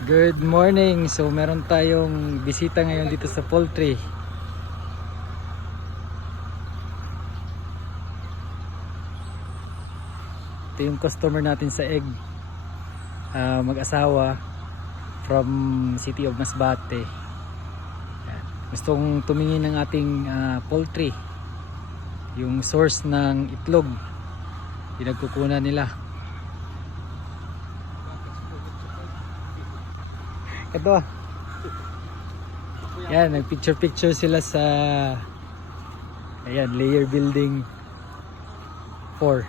Good morning. So meron tayong bisita ngayon dito sa poultry. Ito yung customer natin sa egg. Mag-asawa from City of Masbate. Yan. Gustong tumingin ng ating poultry. Yung source ng itlog. Pinagkukunan nila. Ito. Yan, nag-picture sila sa ayan, layer building 4.